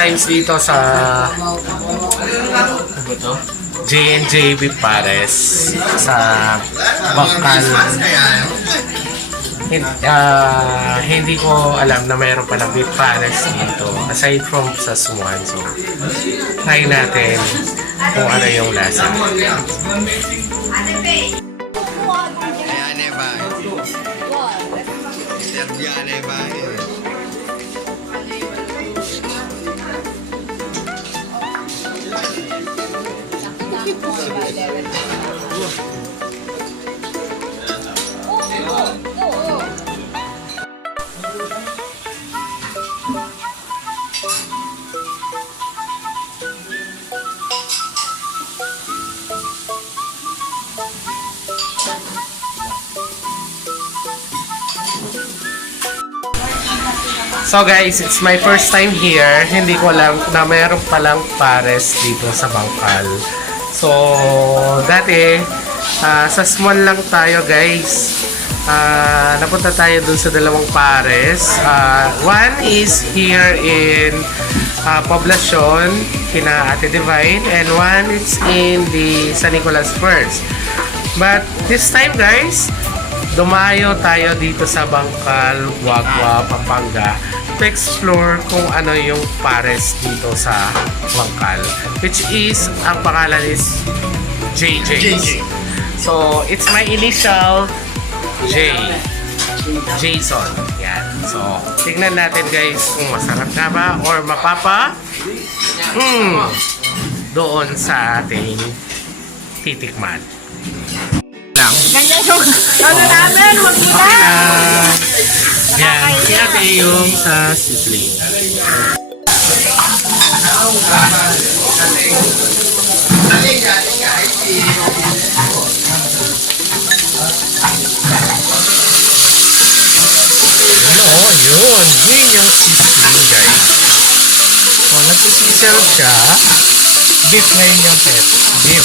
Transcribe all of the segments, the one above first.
times dito sa J&J Beef Pares sa Bangkal. Hindi ko alam na mayroon palang beef pares dito aside from sa Swan. So try natin kung ano yung lasa. So guys, it's my first time here. Hindi ko alam na mayroon palang pares dito sa Bangkal. So, dati, sa small lang tayo guys. Napunta tayo dun sa dalawang pares. One is here in Poblacion, kina Ate Divine, and one is in the San Nicolas First. But this time guys, dumayo tayo dito sa Bangkal, Guagua, Pampanga to explore kung ano yung pares dito sa Bangkal, which is, ang pangalan is JJ's. So, it's my initial J. Jason. Yan. So, tignan natin guys kung masarap na ba or mapapa doon sa ating titikman. Ganyan yung ano namin, huwag nila. Okay na. Yan. Si ate yung sa sisling. Ano? Yun. Yun yung sisling guys. So, nagsisisel siya. Beef ngayon yung pet. Beef.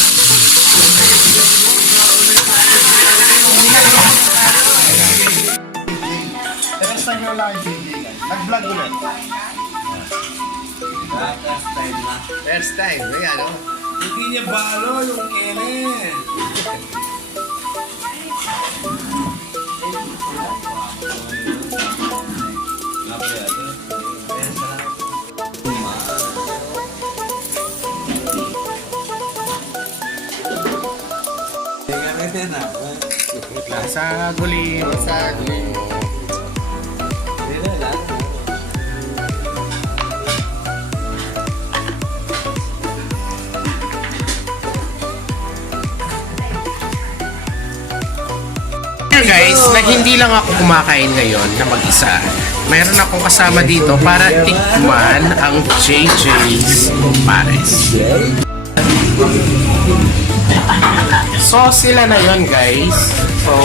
Okay. Nag-vlog ulit. First time, ayan o. Hindi niya balo yung kene. Sa guli. Sa guli. Guys, na hindi lang ako kumakain ngayon na mag-isa. Mayroon akong kasama dito para tikman ang JJ's Pares. So, sila na yon guys. So,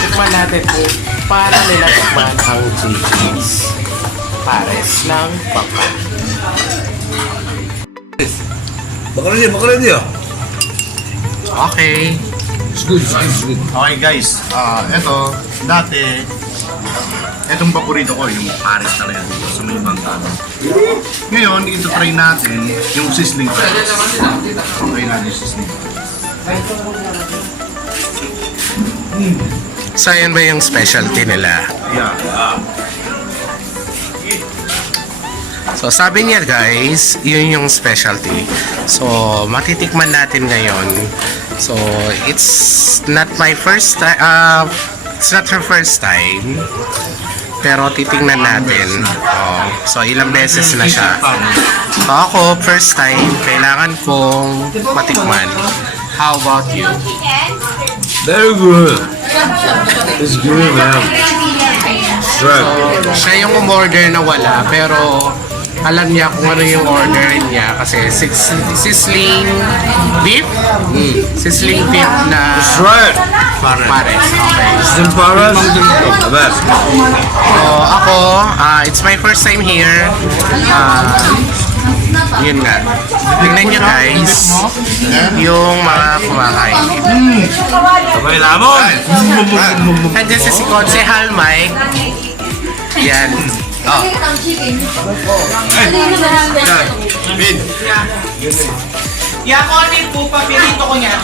tikman natin kung para nila tikman ang JJ's Pares ng Bangkal. Baka rin yun. Okay. It's good. Okay guys, etong paborito ko, yung pares talaga dito sa may Bangkal. Ngayon, ito try natin yung sizzling pares. Okay natin yung sizzling pares. So, yan ba yung specialty nila? Yeah. So, sabi niya guys, yun yung specialty. So, matitikman natin ngayon. So, it's not my first time, it's not her first time. Pero titingnan natin. So, ilang beses na siya. So, ako, first time, kailangan kong matikman. How about you? Very good. It's good, man. So, siya yung umorder na wala, pero alam niya kung ano yung order niya kasi sizzling beef? Sizzling beef na pares. Okay. Sizzling pares? The best. So, ako, it's my first time here. Yun nga. Tingnan nyo guys yung mga kumakain dito. Sabay lamon! Nandiyan si Sikot, si Hal Mike. Yan. Bin. Yakonin po, papirito ko niya.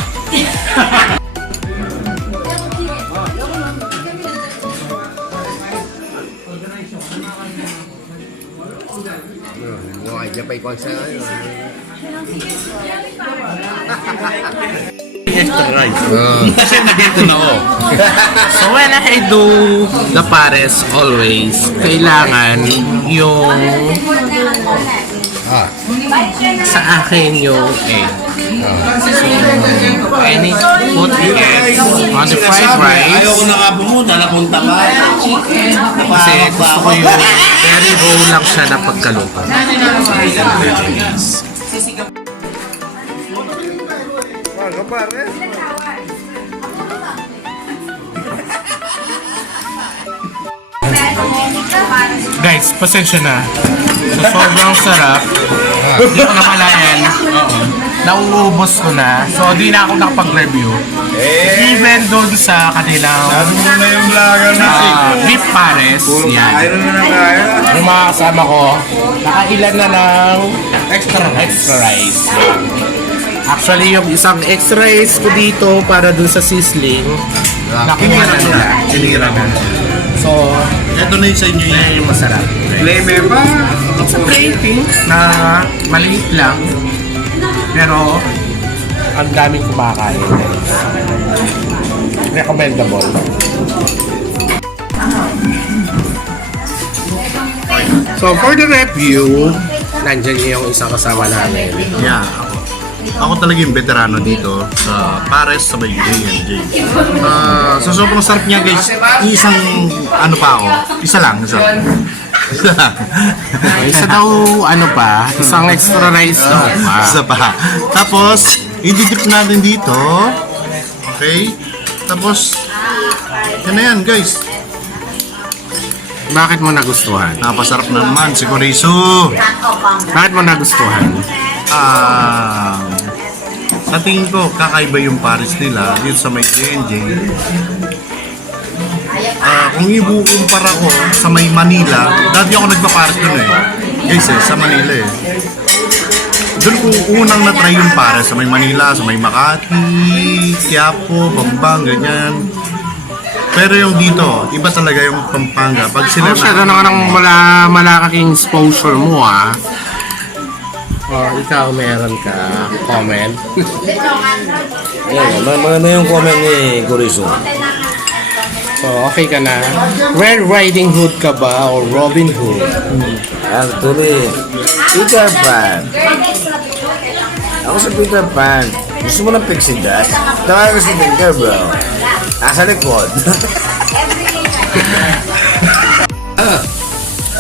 Wah, dia pa ikon sa ano. Extra rice. Kasi nag-ito na ako. So when I do the pares, always, kailangan yung sa akin yung egg. So, I need to put the egg on the fried rice. Ayoko na nga pumunta, napunta ka. Kasi gusto ko yung very raw lang siya na pagkaluto. Guys, pasensya na. So, sobrang sarap. Hindi ko nakalayan. Nauubos ko na. So, di na ako nakapag-review. Even doon sa kanilang na yung vlogger beef pares. Yan. Yung mga kasama ko, nakailan na ng extra rice. Yan. Actually, yung isang extra rice ko dito para dun sa sizzling, nakuha na nila. Sinira mo. So, Ito na yung sa inyo yan yung masarap. Leme ba? It's a plating na maliit lang, pero ang daming kumakain. Recommendable. So for the review, nandyan yung isang kasama namin. Yeah, ako. Ako talaga yung veterano dito sa Pares sa may J&J. So sobrang sarap niya guys. Isang ano pa ako. Isa lang. Isa lang. Isa daw, ano pa, isang extra rice daw pa. Isa pa. Tapos, i-dip natin dito. Okay? Tapos, yan na yan guys. Bakit mo nagustuhan? Napasarap na naman si Chorizo. Bakit mo nagustuhan? Sa tingin ko, kakaiba yung Paris nila dito sa may J&J. Kung ibukumpara ko sa may Manila, dati ako nagpa-Paris dun eh. Guys sa Manila eh. Doon ko unang na-try yung Paris sa may Manila, sa may Makati, Quiapo, Bambang, ganyan. Pero yung dito, iba talaga yung Pampanga. Pag sila Masyado na ng malakaking exposure mo ah. Ikaw meron ka comment? Ayan, maganda yung comment ni Chorizo. So okay ka na? Red Riding Hood ka ba o Robin Hood? Actually, Peter Pan. Ako sa Peter Pan. Gusto mo ng pixie dust? Tama ka si Tinker, bro. Nasa likod.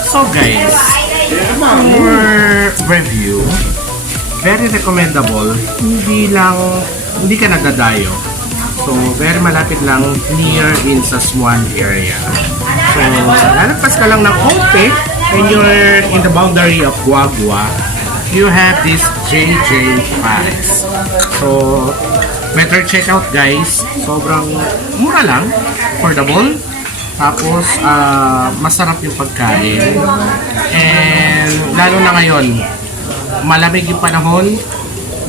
So guys, for review, very recommendable. Hindi ka nagdadayo. So, very malapit lang near in sa Swan area. So, lalagpas ka lang ng konti and you're in the boundary of Guagua. You have this JJ Paris. So, better check out guys. Sobrang mura lang, affordable. Tapos, masarap yung pagkain. And, lalo na ngayon, malamig yung panahon,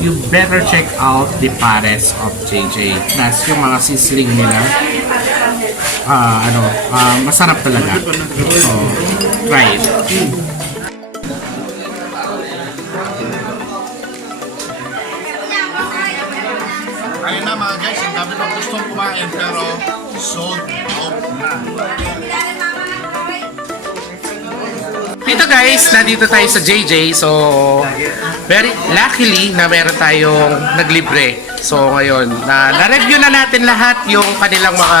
you better check out the Pares of JJ. Plus, yung mga sizzling nila, masarap talaga. So, try it. Ayun na mga guys, ang dami pang gustong kumain pero sold out na. Dito guys, nandito tayo sa JJ. So, very luckily na meron tayong naglibre. So, ngayon, na-review na natin lahat yung kanilang mga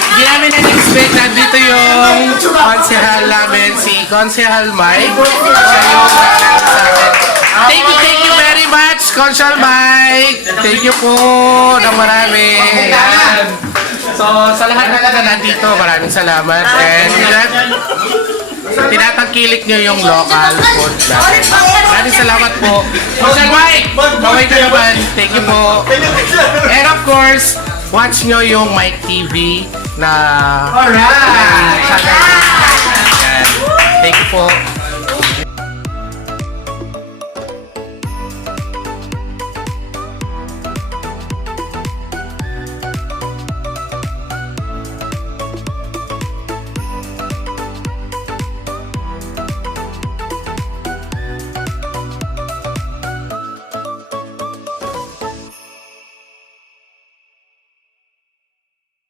hindi namin na-expect. Nandito yung konsehal namin, si Konsehal Mike. Siya yung sa akin. Thank you very much, Konsehal Mike. Thank you po ng marami. Yan. So, sa lahat na nandito, maraming salamat. And tinatangkilik nyo yung local food natin. Maraming salamat po. Konsehal Mike, baway ka naman. Thank you po. And of course, watch nyo yung Mike TV na Alright! channel. Yan. Thank you po.